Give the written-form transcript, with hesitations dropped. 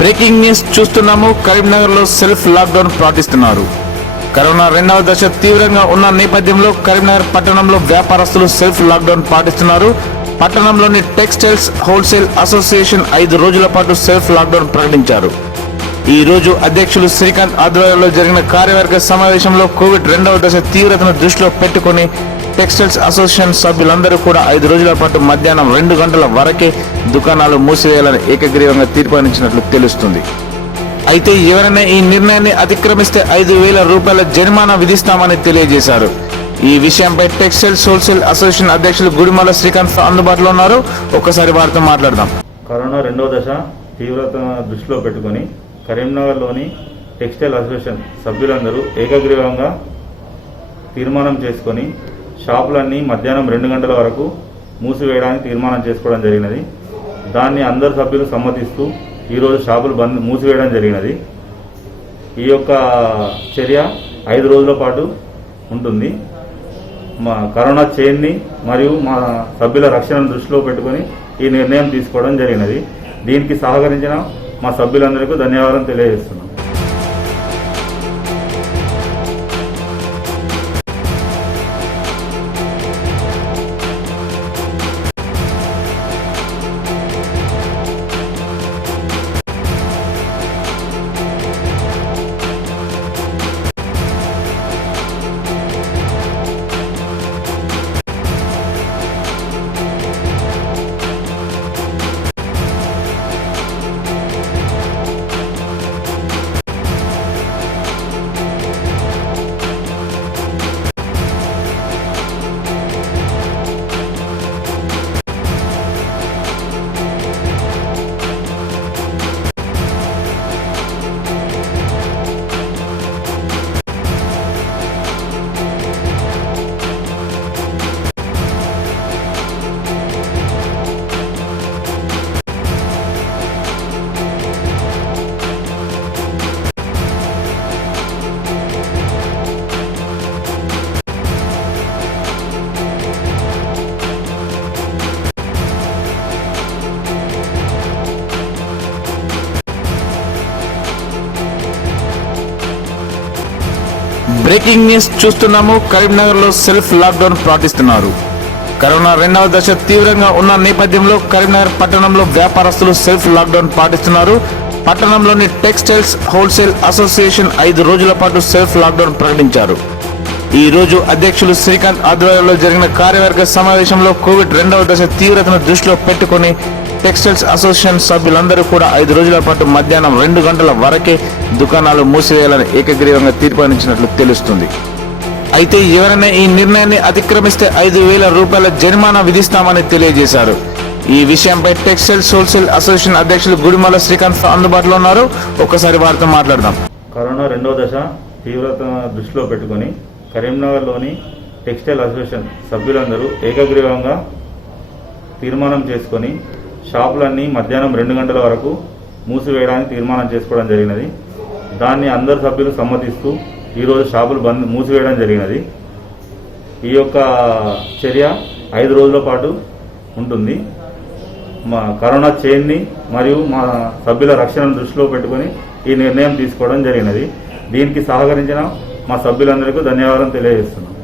Breaking news చూస్తున్నాము. కరీంనగర్ లో self lockdown పాటిస్తున్నారు. కరోనా రెండవ దశ తీవ్రంగా ఉన్న నేపథ్యంలో కరీంనగర్ పట్టణంలో వ్యాపారస్తులు సెల్ఫ్ లాక్డౌన్ పాటిస్తున్నారు. పట్టణంలోని టెక్స్టైల్స్ హోల్సేల్ అసోసియేషన్ 5 రోజుల పాటు సెల్ఫ్ లాక్డౌన్ ప్రకటించారు. ఈ రోజు అధ్యక్షులు శ్రీకాంత్ ఆధ్వర్యంలో జరిగిన కార్యవర్గ సమావేశంలో కోవిడ్ రెండవ దశ తీవ్రతను దృష్టిలో పెట్టుకుని టెక్స్టైల్స్ అసోసియేషన్ సభ్యులందరూ కూడా 5 రోజుల పాటు మధ్యాహ్నం 2 గంటల వరకే దుకాణాలు మూసివేయాలని ఏకగ్రీవంగా తీర్మానించినట్లు తెలుస్తుంది. అయితే ఎవరైనా ఈ నిర్ణయాన్ని అతిక్రమిస్తే 5,000 రూపాయల జరిమానా విధిస్తామని తెలియజేశారు. ఈ విషయంపై టెక్స్టైల్స్ హోల్సేల్ అసోసియేషన్ అధ్యక్షులు గుడిమల్ల శ్రీకాంత్ అందుబాటులో ఉన్నారు. ఒక్కసారి వారితో మాట్లాడదాం. కరోనా రెండవ దశ తీవ్రతను దృష్టిలో పెట్టుకుని కరీంనగర్లోని టెక్స్టైల్ అసోసియేషన్ సభ్యులందరూ ఏకగ్రీవంగా తీర్మానం చేసుకొని షాపులన్నీ మధ్యాహ్నం 2 గంటల వరకు మూసివేయడానికి తీర్మానం చేసుకోవడం జరిగినది. దాన్ని అందరు సభ్యులు సమ్మతిస్తూ ఈరోజు షాపులు మూసివేయడం జరిగినది. ఈ యొక్క చర్య 5 రోజుల పాటు ఉంటుంది. మా కరోనా చైన్ని మరియు మా సభ్యుల రక్షణను దృష్టిలో పెట్టుకొని ఈ నిర్ణయం తీసుకోవడం జరిగినది. దీనికి సహకరించిన మా సభ్యులందరికీ ధన్యవాదాలు తెలియజేస్తున్నాం. బ్రేకింగ్ న్యూస్ చూస్తున్నాము. కరీంనగర్ లో సెల్ఫ్ లాక్డౌన్ పాటిస్తున్నారు. కరోనా రెండవ దశ తీవ్రంగా ఉన్న నేపథ్యంలో కరీంనగర్ పట్టణంలో వ్యాపారస్తులు సెల్ఫ్ లాక్డౌన్ పాటిస్తున్నారు. పట్టణంలోని టెక్స్టైల్స్ హోల్సేల్ అసోసియేషన్ 5 రోజుల పాటు సెల్ఫ్ లాక్డౌన్ ప్రకటించారు. ఈ రోజు అధ్యక్షులు శ్రీకాంత్ ఆధ్వర్యంలో జరిగిన కార్యవర్గ సమావేశంలో కోవిడ్ రెండవ దశ తీవ్రతను దృష్టిలో పెట్టుకుని టెక్స్టైల్స్ అసోసియేషన్ సభ్యులందరూ కూడా 5 రోజుల పాటు మధ్యాహ్నం 2 గంటల వరకే దుకాణాలు మూసివేయాలని ఏకగ్రీవంగా తీర్మానించినట్లు తెలుస్తుంది. అయితే ఎవరైనా ఈ నిర్ణయాన్ని అతిక్రమిస్తే 5,000 రూపాయల జరిమానా విధిస్తామని తెలియజేశారు. ఈ విషయంపై టెక్స్టైల్స్ హోల్సేల్ అసోసియేషన్ అధ్యక్షులు గుడిమల్ల శ్రీకాంత్ అందుబాటులో ఉన్నారు. ఒక్కసారి వారితో మాట్లాడదాం. కరోనా రెండవ దశ తీవ్రతను దృష్టిలో పెట్టుకుని కరీంనగర్లోని టెక్స్టైల్ అసోసియేషన్ సభ్యులందరూ ఏకగ్రీవంగా తీర్మానం చేసుకొని షాపులన్నీ మధ్యాహ్నం 2 గంటల వరకు మూసివేయడానికి తీర్మానం చేసుకోవడం జరిగినది. దాన్ని అందరు సభ్యులు సమ్మతిస్తూ ఈరోజు షాపులు మూసివేయడం జరిగినది. ఈ యొక్క చర్య 5 రోజుల పాటు ఉంటుంది. మా కరోనా చైన్ని మరియు మా సభ్యుల రక్షణను దృష్టిలో పెట్టుకొని ఈ నిర్ణయం తీసుకోవడం జరిగినది. దీనికి సహకరించిన మా సభ్యులందరికీ ధన్యవాదాలు తెలియజేస్తున్నాం.